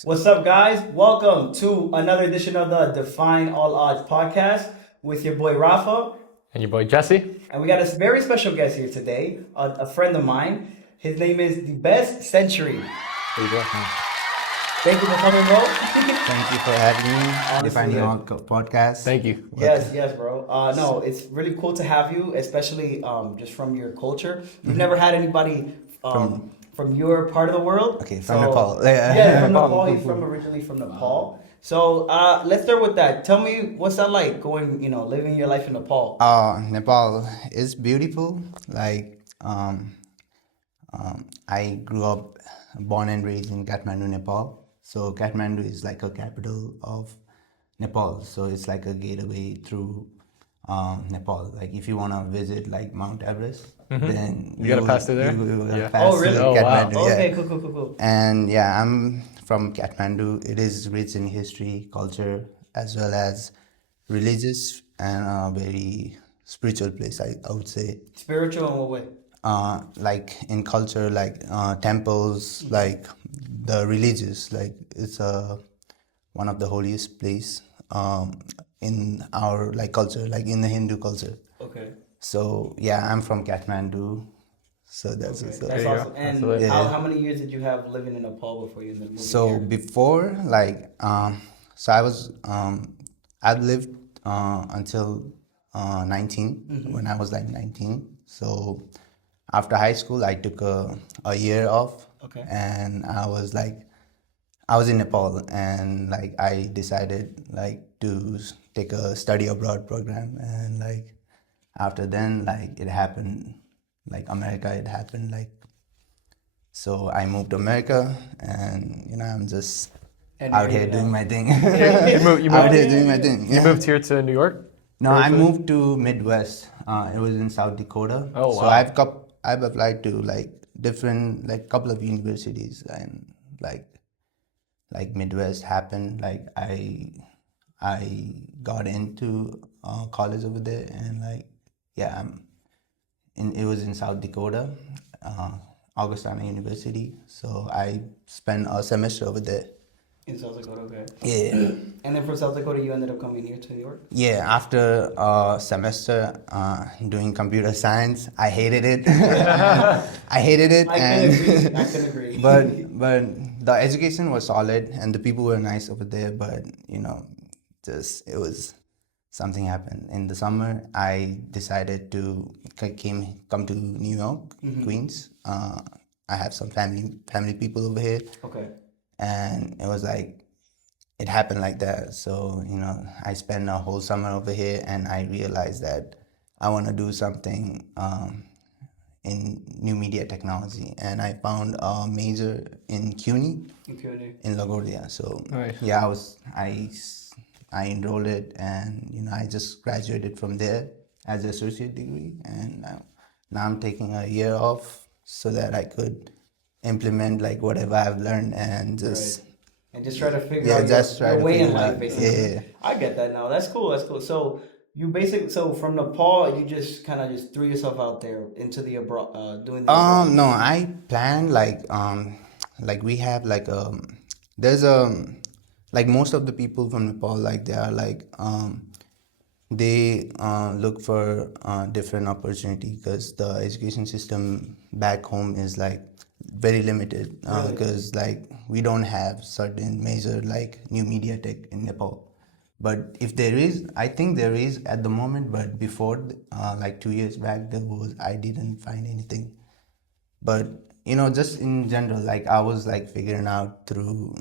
What's up, guys? Welcome to another edition of the Defying All Odds Podcast with your boy Rafa. And your boy Jesse. And we got a very special guest here today, a friend of mine. His name is Dibesh Century. There you go. Thank you for coming, bro. Thank you for having me. Honestly, Defying All Podcast. Thank you. Yes, bro. No, it's really cool to have you, especially just from your culture. We've never had anybody from your part of the world. Okay, from Nepal. Yeah, from Nepal. He's originally from Nepal. So let's start with that. Tell me, what's that like going, living your life in Nepal? Nepal is beautiful. I grew up, born and raised in Kathmandu, Nepal. So Kathmandu is like a capital of Nepal. So it's like a gateway through Nepal. Like if you want to visit like Mount Everest, then you gotta pass through there. You gotta Yeah. pass Oh, really? through Oh, wow. Kathmandu. Yeah. Okay, cool. And yeah, I'm from Kathmandu. It is rich in history, culture, as well as religious and a very spiritual place, I would say. Spiritual in what way? Like in culture, like temples, like the religious, like it's one of the holiest place in our like culture, like in the Hindu culture. Okay. So yeah, I'm from Kathmandu. So that's That's There you awesome. go. And Absolutely. how many years did you have living in Nepal before you moved So here? before, so I lived until 19, when I was like 19. So after high school, I took a year off. Okay. And I was in Nepal, and like I decided like to take a study abroad program, and like after then like it happened, like America, it happened like. So I moved to America, and I'm just And out here here you doing are. my thing. You Out moved, here doing my thing. you Yeah. moved here to New York? No, I moved to Midwest. It was in South Dakota. Oh, So wow. I've applied to like different, like couple of universities, and like Midwest happened. Like I got into college over there, and like yeah, it was in South Dakota, Augustana University. So I spent a semester over there. In South Dakota, okay. Yeah. And then from South Dakota, you ended up coming here to New York? Yeah, after a semester doing computer science, I hated it. I hated it, I can agree. but the education was solid and the people were nice over there. But just it was something happened in the summer. I decided to come to New York, Queens. I have some family people over here. Okay. And it was like, it happened like that. So, I spent a whole summer over here, and I realized that I want to do something in new media technology. And I found a major in CUNY Okay. in LaGuardia. So, Nice. yeah, I enrolled it, and, I just graduated from there as an associate degree. And now I'm taking a year off so that I could implement like whatever I've learned and just Right. And just try to figure out your way in life, basically. Yeah. I get that now. That's cool. So you basically, from Nepal, you just kind of just threw yourself out there into the abroad, doing the abroad. No, I plan like we have like there's like most of the people from Nepal, like they are like they look for different opportunity, because the education system back home is like very limited, because like we don't have certain major like new media tech in Nepal. But if there is, I think there is at the moment, but before like 2 years back I didn't find anything. But just in general, like I was like figuring out through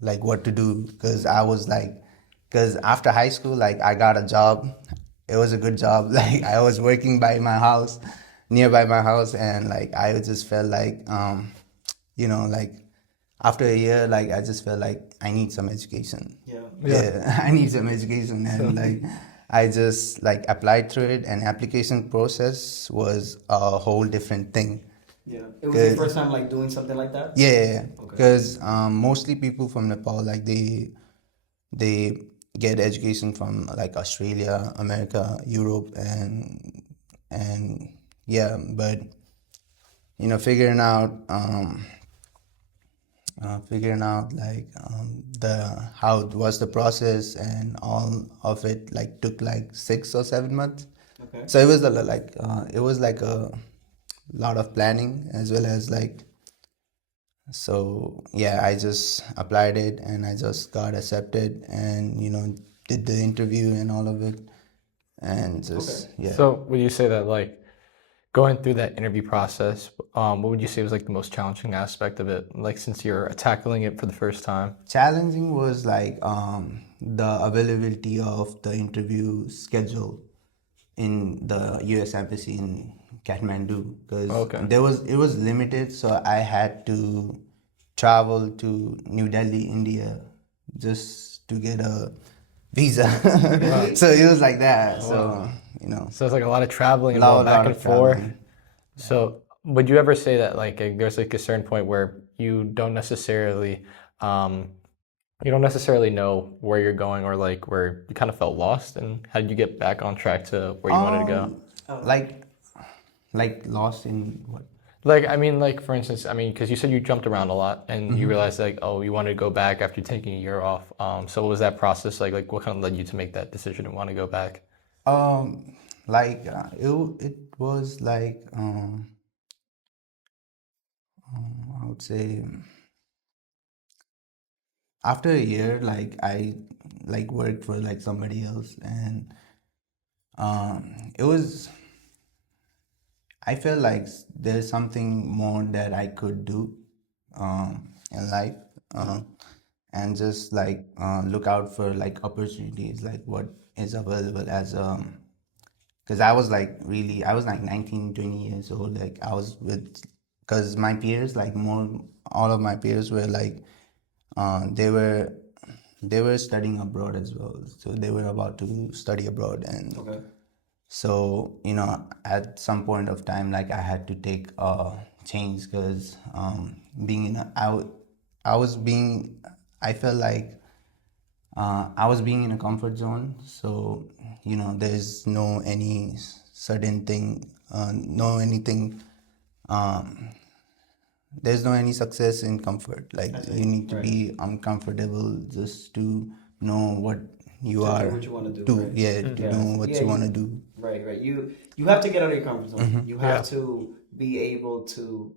like what to do, because after high school, like I got a job. It was a good job. Like I was working nearby my house, and like I just felt like like after a year, like I just felt like I need some education. Yeah. I need some education, and like I just like applied through it, and application process was a whole different thing. Yeah. It was your first time like doing something like that? Yeah, Okay. because mostly people from Nepal, like they get education from like Australia, America, Europe, and yeah, but figuring out figuring out like how was the process and all of it like took like 6 or 7 months. Okay. So it was a lot of planning as well as like. So yeah, I just applied it and I just got accepted and did the interview and all of it and just yeah. So would you say that like going through that interview process, what would you say was like the most challenging aspect of it? Like since you're tackling it for the first time. Challenging was like the availability of the interview schedule in the U.S. Embassy in Kathmandu because it was limited, so I had to travel to New Delhi, India, just to get a visa. So it was like that. So So it's like a lot of traveling and going back and forth. So would you ever say that like there's like a certain point where you don't necessarily know where you're going or like where you kind of felt lost, and how did you get back on track to where you wanted to go? Like lost in what? Like, I mean, like for instance, I mean, because you said you jumped around a lot and you realized like, oh, you wanted to go back after taking a year off. So what was that process like? Like what kind of led you to make that decision and want to go back? It was like I would say after a year, like I like worked for like somebody else, and it was. I felt like there's something more that I could do in life, and just like look out for like opportunities, like what is available as because I was like 19, 20 years old. Like I was because my peers, like all of my peers were like, they were studying abroad as well. So they were about to study abroad and. Okay. So, at some point of time, like I had to take a change because I felt like I was being in a comfort zone. So, there's no any certain thing, there's no any success in comfort. Like you need to be uncomfortable just to know what you are do what you want to do, right? to know what you want to do. Right. You have to get out of your comfort zone. You have to be able to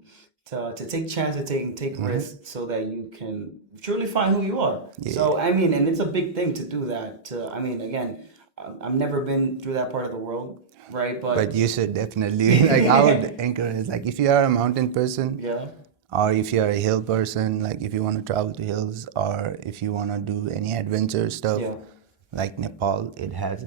take chances, take risks, so that you can truly find who you are. Yeah. So I mean, and it's a big thing to do that. Again, I've never been through that part of the world, right? But you should definitely like I would encourage like if you are a mountain person, or if you are a hill person, like if you want to travel to hills, or if you want to do any adventure stuff. Yeah. Like Nepal, it has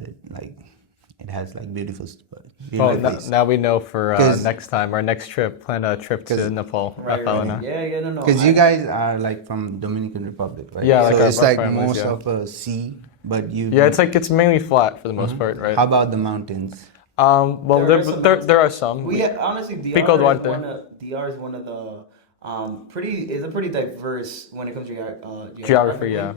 beautiful spots. Now we know for next time, our next trip, plan a trip to Nepal. Right. No. Because you guys are like from Dominican Republic, right? Yeah, so it's like most of a sea, but you. Yeah, it's mainly flat for the most part, right? How about the mountains? Well, there are some. Honestly, DR is one of the is a pretty diverse when it comes to geography. Yeah.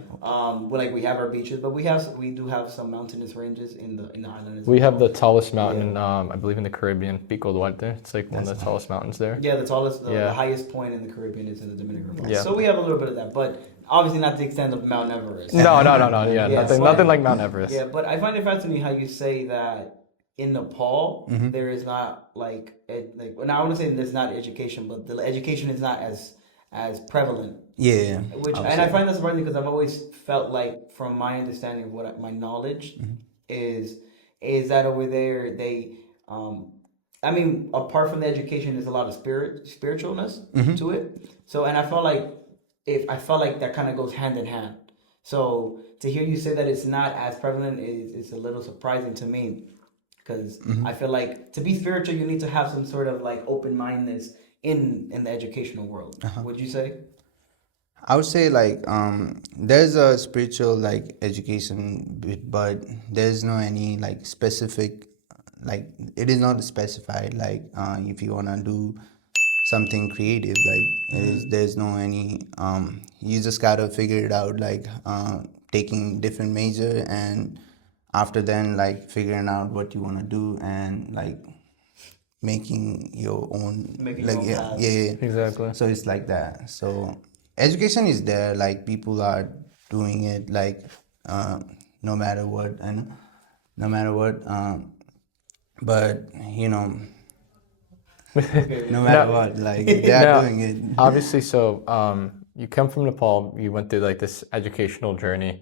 We have our beaches, but we do have some mountainous ranges in the island. We have the tallest mountain, I believe, in the Caribbean, Pico Duarte. It's like one of the tallest mountains there. Yeah, the highest point in the Caribbean is in the Dominican Republic. Yeah. So we have a little bit of that, but obviously not the extent of Mount Everest. No. Yeah, nothing like Mount Everest. Yeah, but I find it fascinating how you say that. In Nepal, there is not now I want to say there's not education, but the education is not as prevalent. Yeah. I find that surprising because I've always felt like, from my understanding of what my knowledge is that over there they, apart from the education, there's a lot of spiritualness to it. So, and I felt like that kind of goes hand in hand. So to hear you say that it's not as prevalent is a little surprising to me. Because I feel like to be spiritual, you need to have some sort of like open-mindedness in the educational world. Would you say? I would say like there's a spiritual like education, but there's no any like specific, like it is not specified like if you wanna do something creative, like there's no any you just gotta figure it out, like taking different major and. After then, like figuring out what you want to do and like making your own, path. Yeah, exactly. So it's like that. So education is there, like people are doing it, like no matter what, and no matter what, but you know, Okay, no yeah. matter No. what, like they are Now, doing it. obviously, so you come from Nepal, you went through like this educational journey.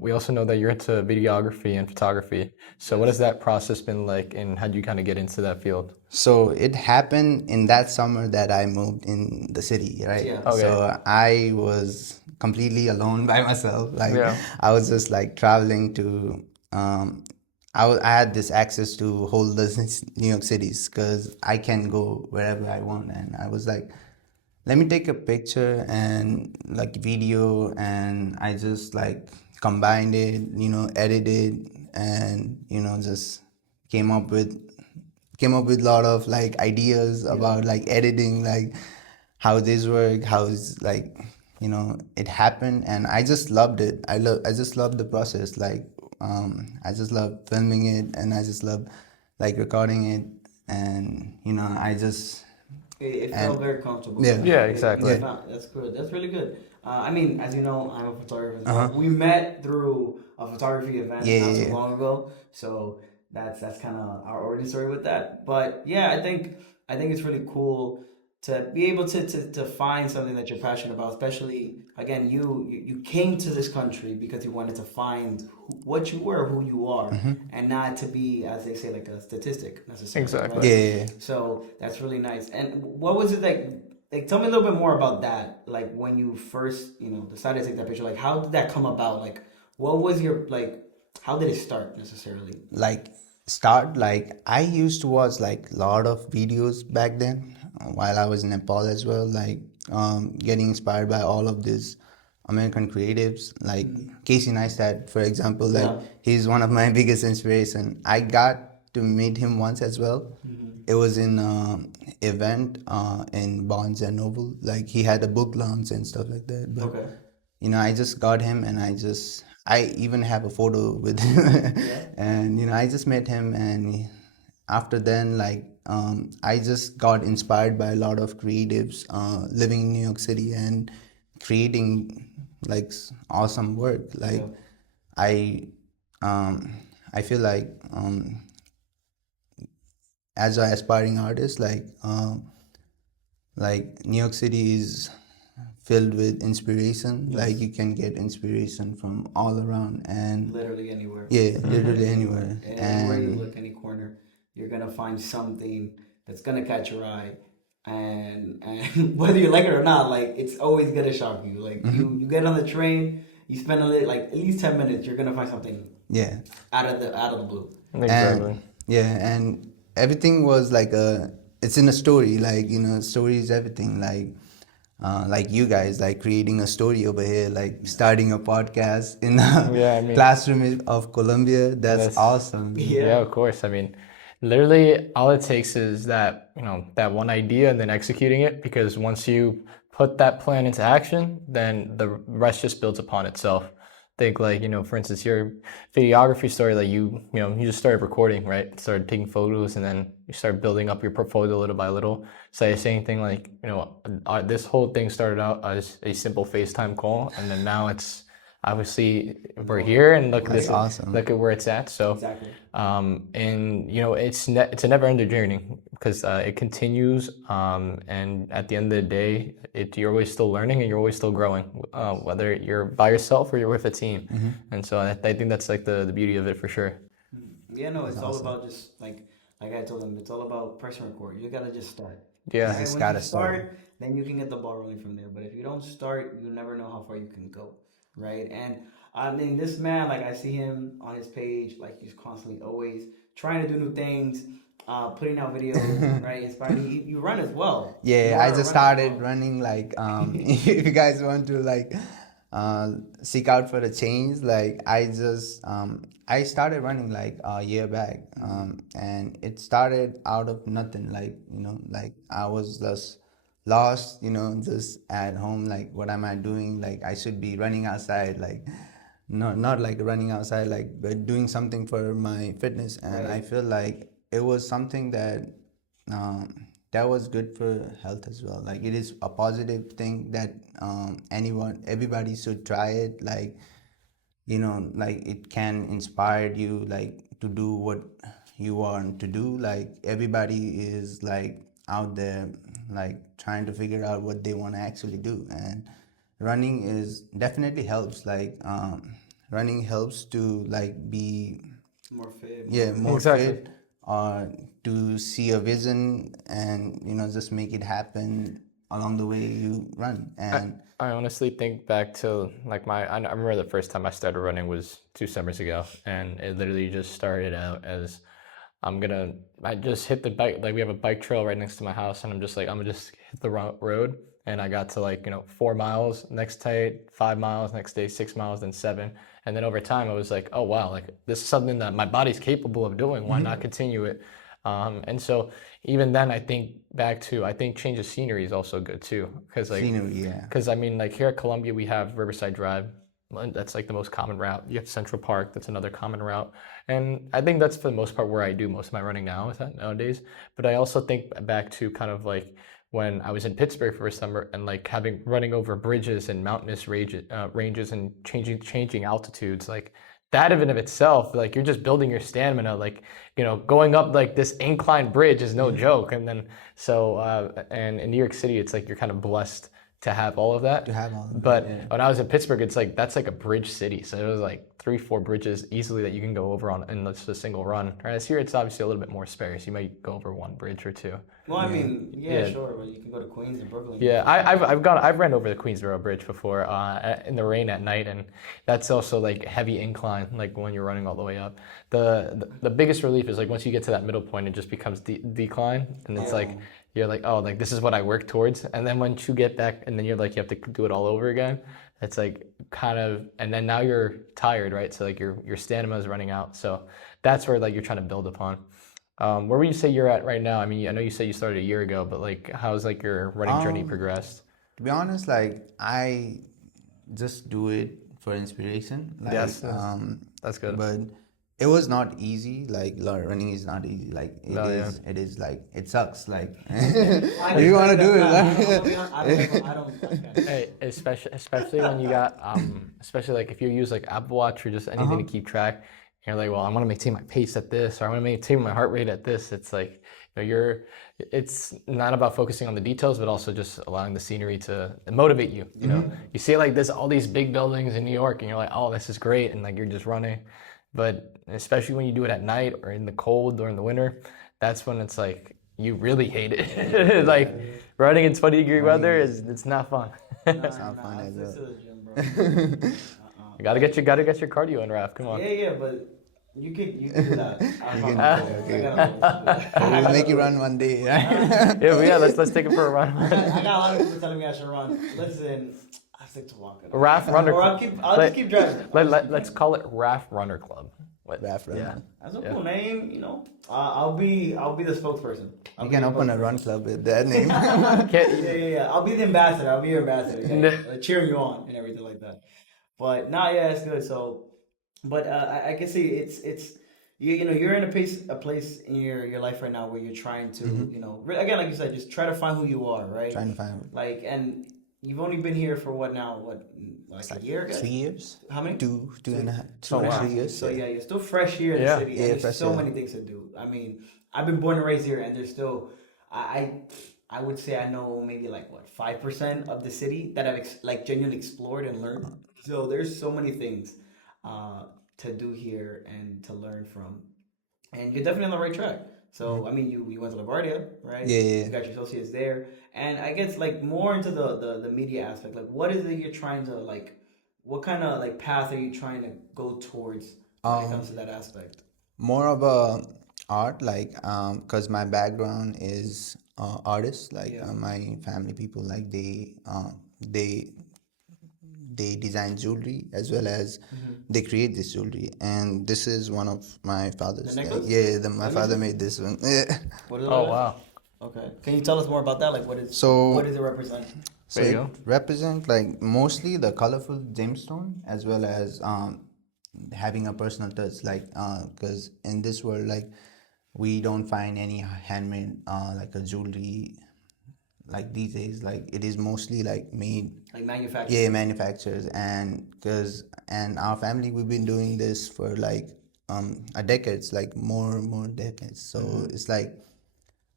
We also know that you're into videography and photography. So what has that process been like, and how did you kind of get into that field? So it happened in that summer that I moved in the city, right? Yeah. Okay. So I was completely alone by myself. Like Yeah. I was just like traveling to. I had this access to whole the New York cities because I can go wherever I want, and I was like, let me take a picture and like video, and I just like combined it, edited, and just came up with a lot of like ideas about like editing, like how this work, how's like it happened, and I just loved it. I just loved the process. Like I just love filming it, and I just love like recording it, and I just It and felt very comfortable. yeah. Yeah, exactly. That's good. That's really good. I mean, as you know, I'm a photographer as well. Uh-huh. We met through a photography event Yeah, not yeah, too yeah. long ago, so that's kind of our origin story with that. But yeah, I think it's really cool to be able to find something that you're passionate about. Especially again, you came to this country because you wanted to find what you were, who you are, and not to be, as they say, like a statistic necessarily. Exactly. Right? Yeah, yeah, yeah. So that's really nice. And what was it like? Like, tell me a little bit more about that. Like, when you first, decided to take that picture. Like, how did that come about? Like, what was your like? How did it start necessarily? Like start like I used to watch like a lot of videos back then while I was in Nepal as well, like getting inspired by all of these American creatives like Casey Neistat, for example. Like Yeah. he's one of my biggest inspiration. I got to meet him once as well. It was in event in Barnes and Noble. Like he had a book launch and stuff like that. But Okay. I just got him, and I even have a photo with him. Yeah. And I just met him, and after then, like I just got inspired by a lot of creatives living in New York City and creating like awesome work. Like Yeah. I feel like as an aspiring artist, like New York City is filled with inspiration. Yes. Like you can get inspiration from all around, and Literally anywhere. yeah, literally anywhere. Anywhere you And look, any corner, you're gonna find something that's gonna catch your eye, and whether you like it or not, like it's always gonna shock you. Like you get on the train, you spend like at least 10 minutes, you're gonna find something yeah, out of the blue. Exactly. and yeah, and everything was like it's in a story. Like story is everything. Like you guys, like creating a story over here, like starting a podcast in the Yeah, I mean- classroom of Columbia. That's That's- awesome. Yeah, of course. I mean, literally all it takes is that, that one idea and then executing it, because once you put that plan into action, then the rest just builds upon itself. Think like, for instance, your videography story, like you just started recording, right? Started taking photos, and then you start building up your portfolio little by little. So the same thing, like, this whole thing started out as a simple FaceTime call, and then now it's obviously we're here, and look at That's this, awesome. look at where it's at. So, Exactly. and it's a never-ending journey, because it continues, and at the end of the day, you're always still learning and you're always still growing, whether you're by yourself or you're with a team. And so I think that's like the beauty of it for sure. Yeah, no, it's all about just like I told them, it's all about pressing record. You gotta just start. Yeah. Right? just When gotta you start, then you can get the ball rolling from there. But if you don't start, you never know how far you can go, right? And I mean, this man, like I see him on his page, like he's constantly always trying to do new things, putting out videos, right? Inspiring. You run as well. Yeah, You I are just running as started well. running. Like if you guys want to like seek out for a change, like I started running like a year back, and it started out of nothing. Like like I was just lost, just at home. Like what am I doing? Like I should be running outside. Like not like running outside, like but doing something for my fitness. And I Right. feel like it was something that that was good for health as well. Like it is a positive thing that everybody should try it. Like, you know, like it can inspire you like to do what you want to do. Like everybody is like out there like trying to figure out what they want to actually do, and running is definitely helps. Like running helps to like be More fit. more Exactly. fit, or to see a vision, and you know, just make it happen along the way you run. And I honestly think back to like I remember the first time I started running was 2 summers ago, and it literally just started out as I just hit the bike, like we have a bike trail right next to my house, and I'm gonna just hit the road, and I got to like, 4 miles, next day 5 miles, next day 6 miles, then 7, and then over time I was like, oh wow, like this is something that my body's capable of doing, why not continue it? And so even then I think back to, I think change of scenery is also good too, because like scenery, yeah. because I mean, like here at Columbia, we have Riverside Drive. That's like the most common route. You have Central Park. That's another common route. And I think that's for the most part where I do most of my running now is that nowadays. But I also think back to kind of like when I was in Pittsburgh for a summer and like running over bridges and mountainous ranges and changing altitudes. Like that in and of itself, like you're just building your stamina. Like, going up like this inclined bridge is no joke. And then and in New York City, it's like you're kind of blessed to have all of that. But when I was in Pittsburgh, it's like that's like a bridge city. So it was like 3-4 bridges easily that you can go over on in just a single run. Whereas here, it's obviously a little bit more sparse. You might go over 1 bridge or 2. Well, I mean, sure, but you can go to Queens and Brooklyn. Yeah, I've ran over the Queensboro Bridge before in the rain at night, and that's also like heavy incline, like when you're running all the way up. The biggest relief is like once you get to that middle point, it just becomes decline, and it's like you're like, oh, like this is what I work towards, and then once you get back, and then you're like you have to do it all over again. It's like kind of, and then now you're tired, right? So like your stamina is running out, so that's where like you're trying to build upon. Where would you say you're at right now? I mean, I know you said you started a year ago, but like, how's like your running journey progressed? To be honest, like I just do it for inspiration. Like, Yes, that's good. But it was not easy. Like running is not easy. Like it is like it sucks. Like if you want to do it, I don't. Hey, especially when you got especially like if you use like Apple Watch or just anything to keep track. You're like, well, I want to maintain my pace at this, or I want to maintain my heart rate at this. It's like, it's not about focusing on the details, but also just allowing the scenery to motivate you. You see like this, all these big buildings in New York, and you're like, oh, this is great, and like you're just running. But especially when you do it at night or in the cold or in the winter, that's when it's like you really hate it. Like running in 20-degree weather it's not fun. it's not fun at all. You gotta get your cardio in, Raph. Come on. Yeah, but. You can do that. We'll make you run one day. Let's take it for a run. I got a lot of people telling me I should run. Listen, I stick to walking. Raph Runner Club. I'll just keep driving. Let's call it Raph Runner Club. Raph Runner. Yeah. That's a cool name, I'll be the spokesperson. You can open a run club with that name. Yeah. I'll be the ambassador. I'll be your ambassador. Cheering you on and everything like that. But it's good. So. But I can see it's you're in a place in your life right now where you're trying to again, like you said, just try to find who you are, right? Trying to find and you've only been here for what like a year? 3 years. How many? 2.5 years. So you're still fresh here in the city. And there's so many things to do. I mean, I've been born and raised here, and there's still I would say I know maybe like 5% of the city that I've genuinely explored and learned. So there's so many things to do here and to learn from, and you're definitely on the right track. So I mean, you went to LaGuardia, right? Yeah. You got your associates there, and I guess like more into the media aspect. Like, what is it you're trying to what kind of path are you trying to go towards when it comes to that aspect? More of a art, because my background is artists. My family people, they design jewelry as well as they create this jewelry, and this is one of my father's. My father made this one. Yeah. Wow. Okay. Can you tell us more about that? What does it represent? So it represents mostly the colorful gemstone as well as having a personal touch. Because in this world, we don't find any handmade like a jewelry like these days. Like it is mostly like made, like manufactured. yeah, manufacturers. And our family, we've been doing this for like a decades, like more decades. So it's like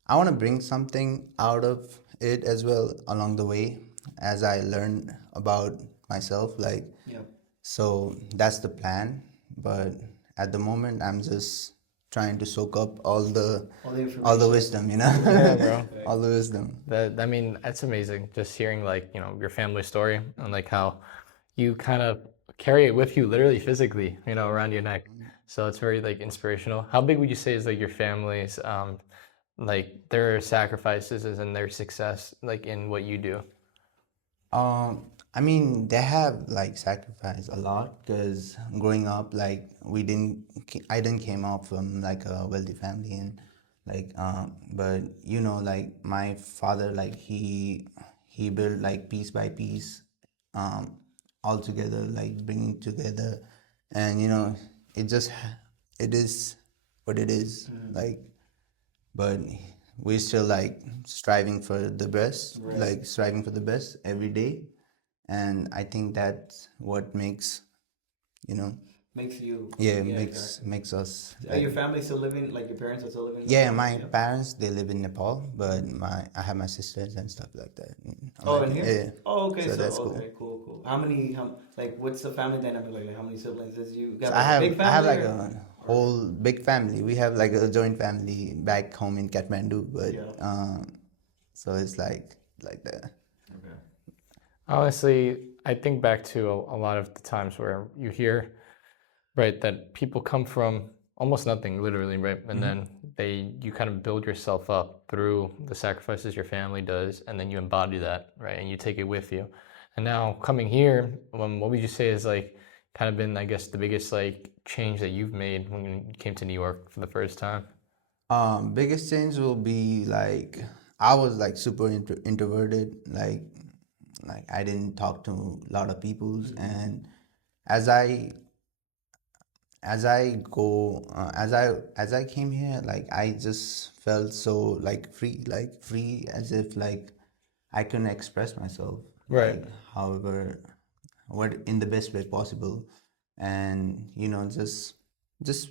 I want to bring something out of it as well along the way as I learn about myself. Like, Yeah. so that's the plan. But at the moment, I'm just trying to soak up all the information. wisdom, you know, Yeah, bro. all the wisdom. That I mean, that's amazing. Just hearing like your family story and like how you kind of carry it with you, literally physically, around your neck. So it's very like inspirational. How big would you say is like your family's like their sacrifices and their success like in what you do? I mean, they have like sacrificed a lot because growing up, like I didn't came up from like a wealthy family, and like, but like my father, like he built like piece by piece, all together, like bringing together, and it just it is what it is, like, but we're still like striving for the best, Right. like striving for the best every day. And I think that's what makes Makes you. yeah, Yeah, makes exactly. makes us Are your family still living? Like your parents are still living? In yeah, Nepal? my parents, they live in Nepal, but I have my sisters and stuff like that in Oh, in America. here? Yeah, Oh, okay. so So that's cool. okay, cool. Like, what's the family dynamic like? Like, how many siblings is you So got? Like a big I have family? like a whole big family. We have like a joint family back home in Kathmandu, but Yeah. so it's like that. Okay. Honestly, I think back to a lot of the times where you hear, right, that people come from almost nothing, literally, right, and then you kind of build yourself up through the sacrifices your family does, and then you embody that, right, and you take it with you. And now coming here, what would you say is like kind of been, I guess, the biggest like change that you've made when you came to New York for the first time? Biggest change will be like I was like super introverted, like I didn't talk to a lot of people, and as I as I came here, like I just felt so like free, as if like I can express myself, Right. like however, what in the best way possible, and just just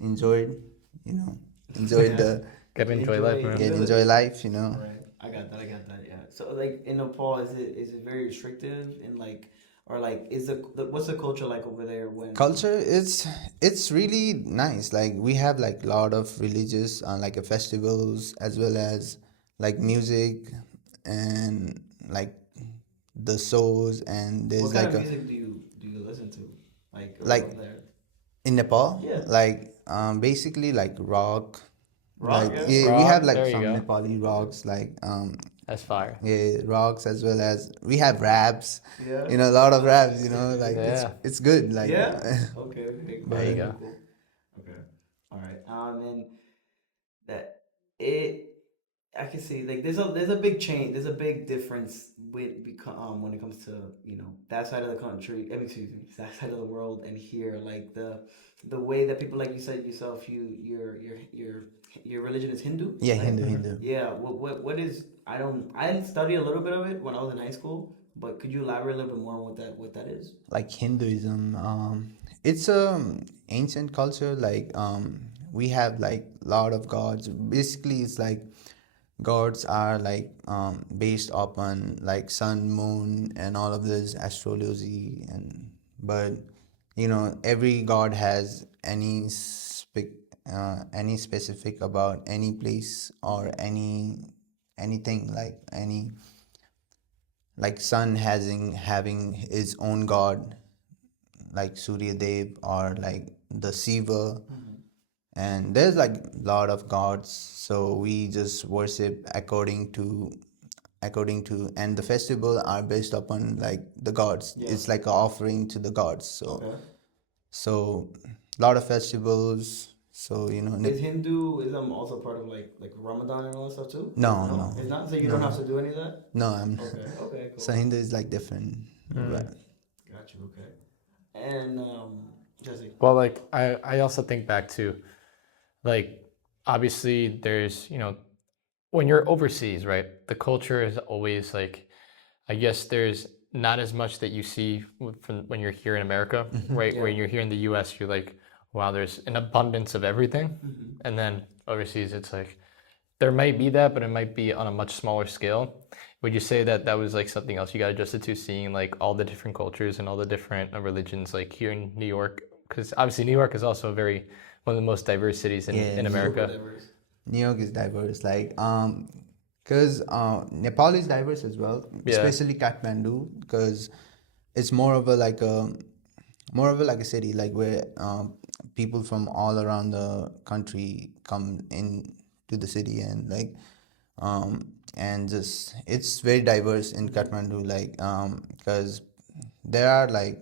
enjoyed, enjoyed the Gotta enjoy life, man. enjoy life, Right. I got that. Yeah. So like in Nepal, is it very restrictive and like, or like is what's the culture like over there when? Culture, it's really nice. Like we have like a lot of religious like festivals, as well as like music, and like the shows, and there's What kind like of a music do you listen to like like over there? in Nepal, Yeah. like basically like rock. Rock, Like yeah. yeah, we Rock, have like there you some go. Nepali rocks, like That's fire. yeah, rocks, as well as we have raps, Yeah. a lot of raps, like Yeah. it's good, like Yeah. Okay. There you but go. Cool. Okay. All right. And that it I can see like there's a big change, there's a big difference when it comes to that side of the country, I mean, excuse me, that side of the world and here, like the way that people, like you said yourself, your religion is Hindu, yeah, right? Hindu. Yeah. What is, I studied a little bit of it when I was in high school, but could you elaborate a little bit more on what that is? Like Hinduism, it's a ancient culture. Like we have like lot of gods. Basically, it's like gods are like based upon like sun, moon, and all of this astrology, and but every god has any specific about any place or anything, like any, like sun having his own god, like Surya Dev, or like the Shiva, and there's like a lot of gods. So we just worship according to, and the festival are based upon like the gods. Yeah. It's like an offering to the gods. So Okay. so a lot of festivals. So Is Hinduism also part of like Ramadan and all that stuff too? no, It's not. So you don't have to do any of that. no, I'm Okay, cool. so Hindu is like different. But Got you. Okay. And Jesse. Well, like I also think back to like obviously there's, when you're overseas, right? The culture is always like, I guess there's not as much that you see from when you're here in America, right? Yeah. When you're here in the US, you're like, wow, there's an abundance of everything. Mm-hmm. And then overseas, it's like, there might be that, but it might be on a much smaller scale. Would you say that that was like something else you got adjusted to, seeing like all the different cultures and all the different religions like here in New York? Because obviously New York is also one of the most diverse cities in Yeah, America. Super diverse. New York is diverse, like because Nepal is diverse as well, especially Kathmandu, because it's more of a city, like where people from all around the country come in to the city, and like and just it's very diverse in Kathmandu, like because there are like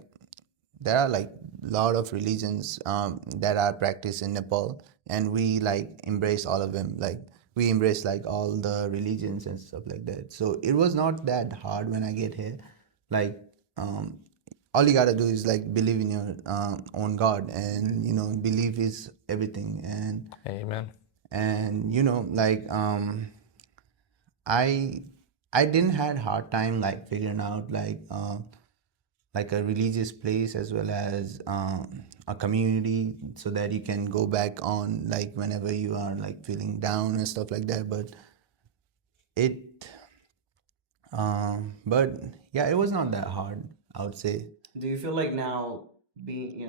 lot of religions that are practiced in Nepal, and we like embrace all of them. Like we embrace like all the religions and stuff like that. So it was not that hard when I get here. Like all you gotta do is like believe in your own God, and belief is everything. Amen. And like I didn't had hard time like figuring out like a religious place as well as a community, so that you can go back on like whenever you are like feeling down and stuff like that. But yeah, it was not that hard, I would say. Do you feel like now being,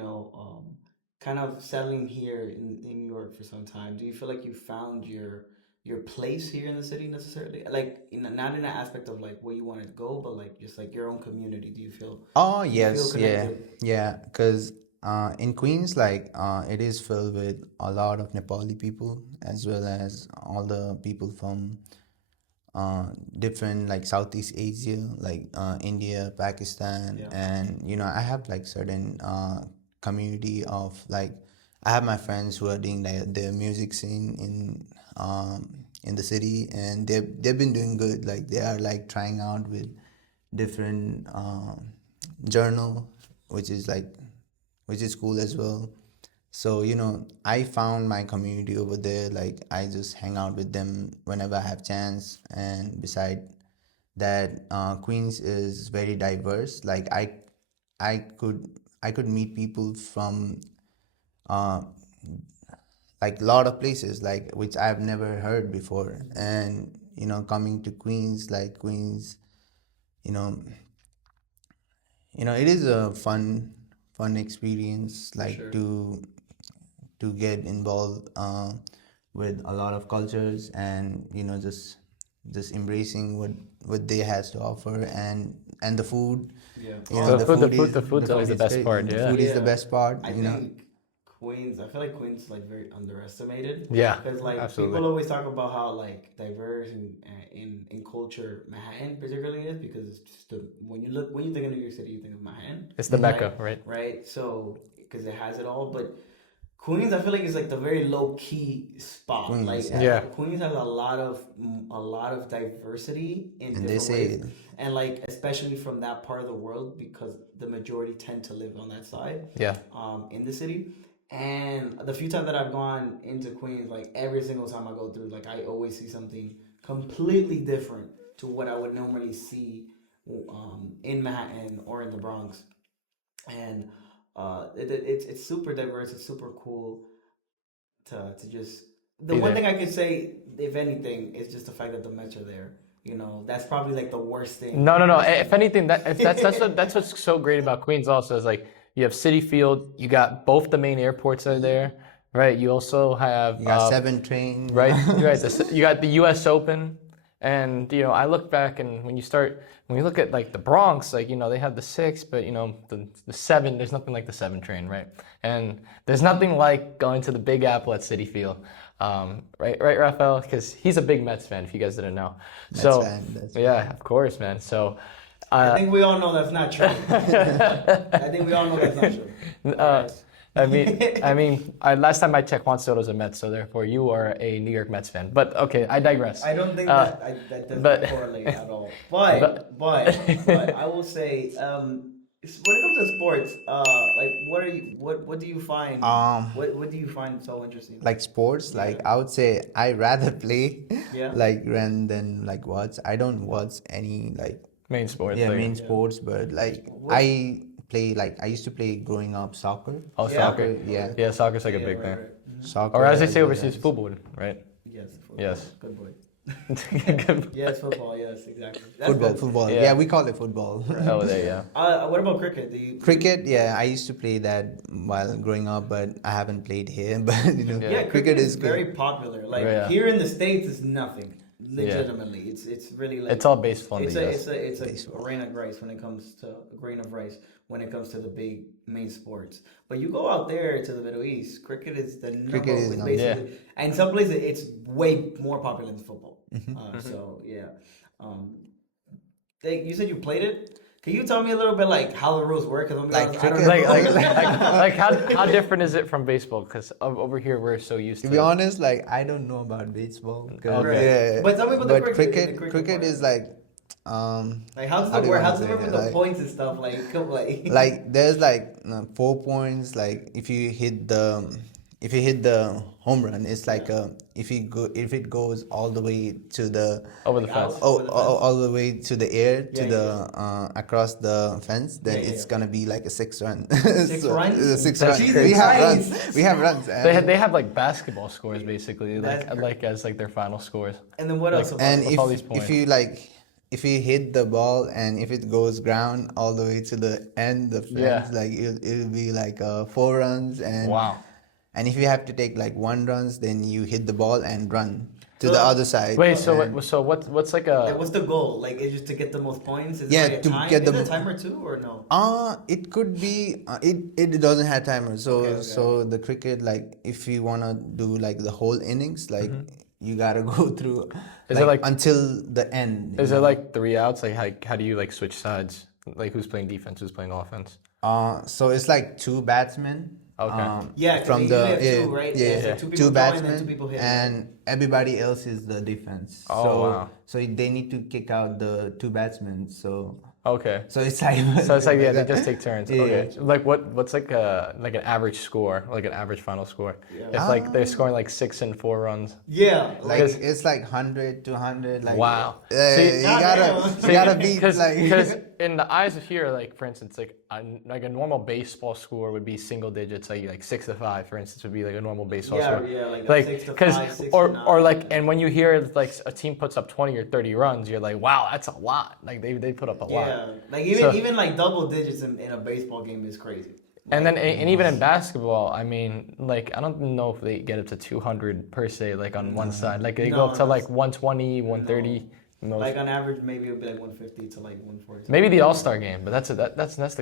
kind of settling here in New York for some time, do you feel like you found your place here in the city necessarily? Like, not in the aspect of like where you want to go, but like just like your own community. Do you feel Oh do you feel yes, yeah, connected? yeah. Because in Queens, like it is filled with a lot of Nepali people, as well as all the people from different like Southeast Asia, like India, Pakistan, Yeah. and I have like certain community of like I have my friends who are doing the music scene in the city, and they've been doing good. Like they are like trying out with different journal, which is like which is cool as well. So I found my community over there. Like I just hang out with them whenever I have chance. And beside that, Queens is very diverse. Like I could I could meet people from uh, like a lot of places, like which I've never heard before. And coming to Queens, like Queens, you know it is a fun experience, For like sure. to get involved with a lot of cultures, and just embracing what they has to offer, and the food. Yeah. The The food, the food food, is the food's always the is best great. part. The Yeah. food is the Yeah. best part. I think Queens, I feel like Queens is like very underestimated. Yeah. Because like Absolutely. people always talk about how like diverse in culture Manhattan particularly is, because it's just when you think of New York City, you think of Manhattan, It's the Mecca, right? right? So because it has it all, but Queens, I feel like, is like the very low key spot. Queens, Like Yeah. Queens has a lot of diversity in And they different say ways, and like especially from that part of the world, because the majority tend to live on that side. Yeah. In the city, and the few times that I've gone into Queens, like every single time I go through, like I always see something completely different to what I would normally see in Manhattan or in the Bronx, and it's super diverse. It's super cool to just. The Be one there. thing I could say, if anything, is just the fact that the Mets are there. That's probably like the worst thing. No. If anything, that's what's so great about Queens. Also, is like you have City Field. You got both the main airports are there, right? You also have you got 7 train. right. You got the U.S. Open, and I look back, and when you look at like the Bronx, like they have the 6, but the 7. There's nothing like the 7 train, right? And there's nothing like going to the Big Apple at City Field. Right, Raphael, because he's a big Mets fan. If you guys didn't know, Mets so fan, that's yeah, of course, man. So I think we all know that's not true. I think we all know that's not true. last time I checked, Juan Soto's a Mets, so therefore you are a New York Mets fan. But okay, I digress. I don't think that doesn't correlate at all. But I will say, When it comes to sports, like what do you find? What do you find so interesting? Like sports, like I would say I rather play Yeah. like rather than like watch. I don't watch any like Main sports. yeah like, main sports, but like I play like I used to play growing up soccer. Oh, Yeah. soccer. Yeah, Yeah, soccer's like a Yeah, big right, thing. right. Mhm. soccer. Or as they as say well overseas, as- football, right? Yes. Football. Yes. Good boy. Good. Yes, football. Yes, exactly. That's Football, good. football. Yeah. Yeah, we call it football. Oh, there, yeah. What about cricket? Do you Cricket, yeah, I used to play that while growing up, but I haven't played here. But you know, Yeah. Yeah, cricket is good. very popular. Like Yeah. here in the States, it's nothing. Legitimately, it's really like It's all baseball in it's the a US. it's a grain of rice when it comes to a grain of rice when it comes to the big main sports. But you go out there to the Middle East, cricket is the number. Cricket is It's number- basically, and some places it's way more popular than football. Mm-hmm. So yeah, you said you played it. Can you tell me a little bit like how the rules work? Because Like I don't cricket- know. Like how different is it from baseball? Because over here we're so used To to be it. honest, like I don't know about baseball. 'Cause, Okay. yeah, But tell me about the cricket- the cricket cricket part. is like, Like how's How the do you work? wanna How's the say work it? with the Like- points and stuff? Like, come like. like there's like 4 points. Like if you hit the home run, it's like if it goes all the way to the Over the Like fence. out? oh, Over the fence? all the way to the air to Yeah, the across the fence, then Yeah, it's yeah. gonna be like a 6 run. Six runs? Six That's runs. crazy. We have Christ. runs. We have runs. They have like basketball scores basically, That's like as like their final scores. And then what else? about And it? With all these if points. you like if you hit the ball and if it goes ground all the way to the end the fence, Yeah. like it'll be like 4 runs. And Wow. and if you have to take like 1 runs, then you hit the ball and run to So- the other side. Wait, so And- what's like Like, a what's the goal? Like, is just to get the most points? Is Yeah, it like a to time? get Is the it a mo- timer too, or no? It could be it doesn't have timer. So Okay. so the cricket, like if you wanna do like the whole innings, like you gotta go through Is it like- until the end. is you it know? like 3 outs? Like how do you like switch sides? Like who's playing defense, who's playing offense? So it's like two batsmen. Okay. Yeah, 'cause from they the usually have two, right? yeah, Yeah, so two people two throw and then batsmen two people hit, and everybody else is the defense. Oh, so wow. so they need to kick out the two batsmen. So Okay. it's like So it's like yeah, they just take turns. Yeah. Okay. Like what's like an average score, like an average final score? Yeah. If like they're scoring like 6 and 4 runs. Yeah, like Because- it's like 100 200 like Wow. you Goddamn. gotta beat because like in the eyes of here, like for instance, like a normal baseball score would be single digits, like 6-5, for instance, would be like a normal baseball Yeah, score. yeah, like a Like 6 to because 5, 6 or to 9. or like and when you hear like a team puts up 20 or 30 runs, you're like, wow, that's a lot. Like they put up a lot. yeah, like even So- even like double digits in a baseball game is crazy. And then, and even in basketball, I mean, like, I don't know if they get up to 200 per se, like on one side. Like, they go No, up to no. like 120, 130. Most. Like on average, maybe it'll be like 150 to like 140. Maybe the All Star game, but that's the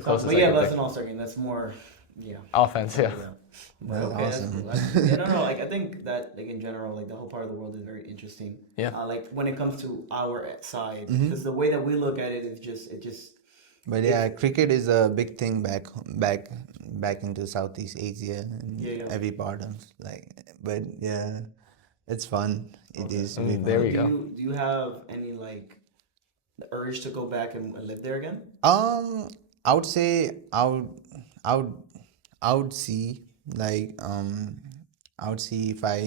closest. But I yeah, can but that's think. an all-star game. That's more, yeah. Offense, yeah. But That's okay, that's awesome. cool. Yeah, no, like I think that like in general, like the whole part of the world is very interesting. Yeah. Like when it comes to our side, Mm-hmm. because the way that we look at it is just. but yeah, cricket is a big thing back into Southeast Asia and Yeah, yeah. every part of like but yeah, it's fun. It Okay. is Mm, really there fun. we go. Do you have any like the urge to go back and live there again? I would say I would see like I would see if I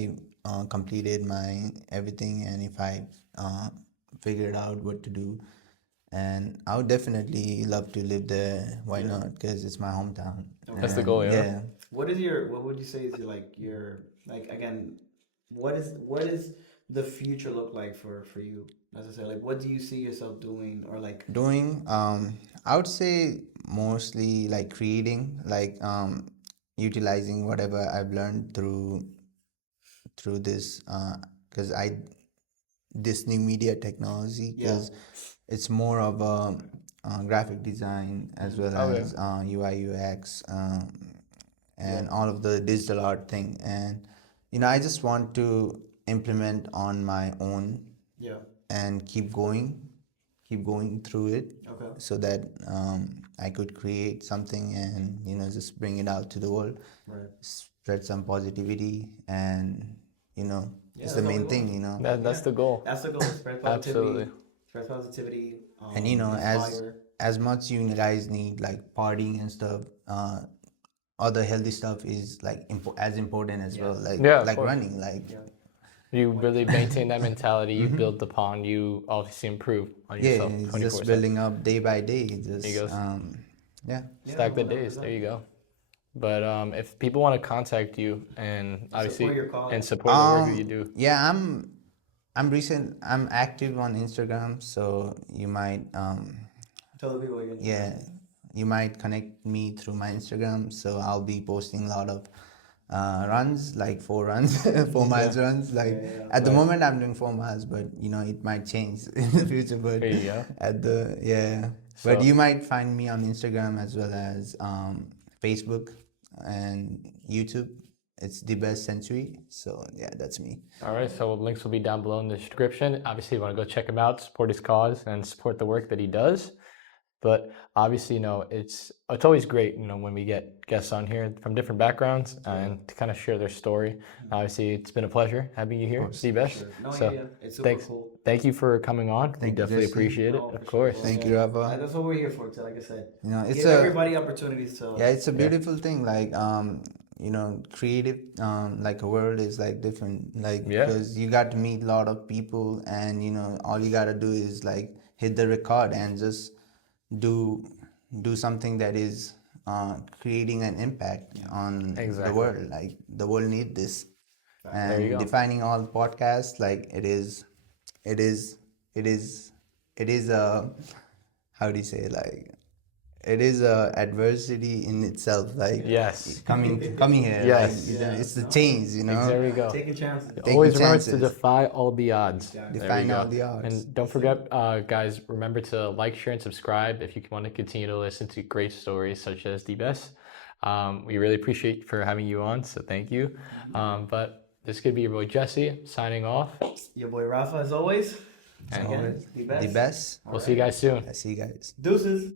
completed my everything and if I figured out what to do, and I would definitely love to live there. Why not? Because it's my hometown. That's the And, goal, yeah. What would you say is your like again? What is the future look like for you? As I said, like what do you see yourself doing or like? Doing I would say mostly like creating, like utilizing whatever I've learned through this because this new media technology, because it's more of a graphic design as well Okay. as UI UX and all of the digital art thing. And I just want to implement on my own Yeah. and keep going through it, Okay. so that I could create something and just bring it out to the world, Right. spread some positivity, and it's that's the all main we thing, That's the goal. That's the goal. Spread positivity. Absolutely. Spread positivity. and as inspire. as much you guys need like partying and stuff, other healthy stuff is like as important as well. Like Yeah, of like course. running, like You really maintain that mentality. You build upon. You obviously improve on yeah, yourself. it's 24/7. just building up day by day. Just There you go. yeah. Stack the days. There you go. But if people want to contact you and obviously support your cause. and support the work that you do, Yeah, I'm active on Instagram, so you might Tell the people again. yeah, you might connect me through my Instagram. So I'll be posting a lot of runs, like 4 runs, 4 miles runs. Like at the moment I'm doing 4 miles, but you know it might change in the future. But there you go. But So- you might find me on Instagram as well as Facebook and YouTube. It's Dibesh Century. So yeah, that's me. All right, so links will be down below in the description. Obviously, you want to go check him out, support his cause, and support the work that he does. But obviously, you know, it's always great, you know, when we get guests on here from different backgrounds and to kind of share their story. Obviously, it's been a pleasure having you here, Dibesh. No, So, it's super thanks. cool. Thank you for coming on. We Thank you, definitely Jesse. appreciate it, No, of for course. sure. Thank you, Rafa. That's what we're here for, like I said. You know, it's Give everybody opportunities to. yeah, it's a beautiful thing. Like you know, creative like a world is like different. Like Yeah. because you got to meet a lot of people, and you know, all you gotta do is like hit the record and just do something that is creating an impact on the Exactly. world. Like the world need this. There you And go. defining all podcasts, like it is a, how do you say, like it is a adversity in itself. Like Yes. coming here. Yes. Like, it's the change. You know. There we go. Taking chances. Always remember to chances. defy all the odds. There we Define go. all the odds. And don't forget, guys, remember to like, share, and subscribe if you want to continue to listen to great stories such as Dibesh. We really appreciate for having you on, so thank you. But this could be your boy Jesse signing off. Your boy Rafa, as always. And Again, the best. The best. we'll see you guys soon. I see you guys. Deuces.